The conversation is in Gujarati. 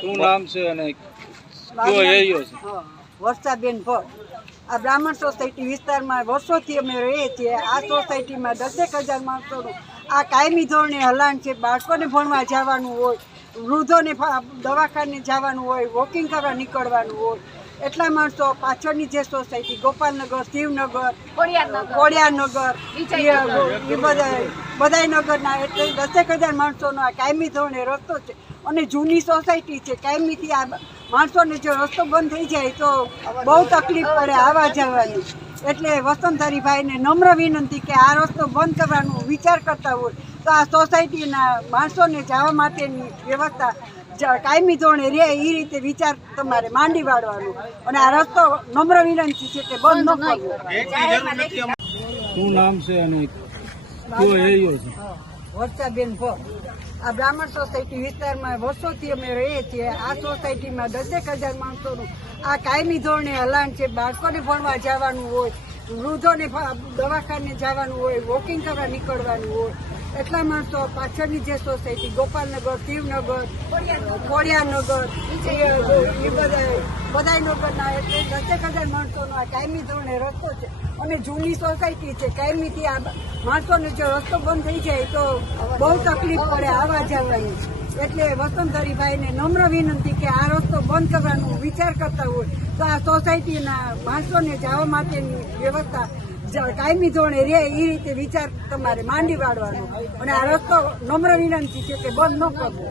શું નામ છે અને કયો એરિયો છે? વર્ષાબેન ભટ્ટ. આ બ્રાહ્મણ સોસાયટી વિસ્તારમાં વર્ષોથી અમે રહીએ છીએ. આ સોસાયટીમાં 10,000 માણસોનું આ કાયમી ધોરણે હલાણ છે. બાળકોને ભણવા જવાનું હોય, વૃદ્ધોને દવાખાને જવાનું હોય, વોકિંગ કરવા નીકળવાનું હોય. એટલા માણસો પાછળની જે સોસાયટી ગોપાલનગર, શિવનગર, કોડિયાનગર એ બધાય નગરના એટલે 10,000 માણસોનો આ કાયમી ધોરણે રસ્તો છે. અને જૂની સોસાયટી છે. કાયમીથી આ માણસોને જો રસ્તો બંધ થઈ જાય તો બહુ તકલીફ પડે આવવા જવાની. એટલે વસંતહરીભાઈને નમ્ર વિનંતી કે આ રસ્તો બંધ કરવાનો વિચાર કરતા હોય તો આ સોસાયટીના માણસોને જવા માટેની વ્યવસ્થા કાયમી ધોરણે રહે એ રીતે વિચાર તમારે માંડી વાળવાનો. અને આ રસ્તો નમ્ર વિનંતી છે કે બંધ ન કરવો. શું નામ છે અને કયો એરિયો છે? વર્ષાબેન ભટ્ટ. આ બ્રાહ્મણ સોસાયટી વિસ્તારમાં વર્ષોથી અમે રહીએ છીએ. આ સોસાયટીમાં 10,000 માણસોનું આ કાયમી ધોરણે હલાણ છે. બાળકોને ભણવા જવાનું હોય, વૃદ્ધોને દવાખાને જવાનું હોય, વોકિંગ કરવા નીકળવાનું હોય. એટલા માણસો પાછળની જે સોસાયટી ગોપાલનગર, શિવનગર, કોડિયાનગર એ બધાય નગરના એટલે 10,000 માણસોનો આ કાયમી ધોરણે રસ્તો છે. અને જૂની સોસાયટી છે. કાયમીથી આ માણસોને જો રસ્તો બંધ થઈ જાય તો બહુ તકલીફ પડે આવવા જવાની. એટલે વસંતહરીભાઈને નમ્ર વિનંતી કે આ રસ્તો બંધ કરવાનો વિચાર કરતા હોય તો આ સોસાયટીના માણસોને જવા માટેની વ્યવસ્થા કાયમી ધોરણે રહે એ રીતે વિચાર તમારે માંડી વાળવાનો. અને આ રસ્તો નમ્ર વિનંતી છે કે બંધ ન કરવો.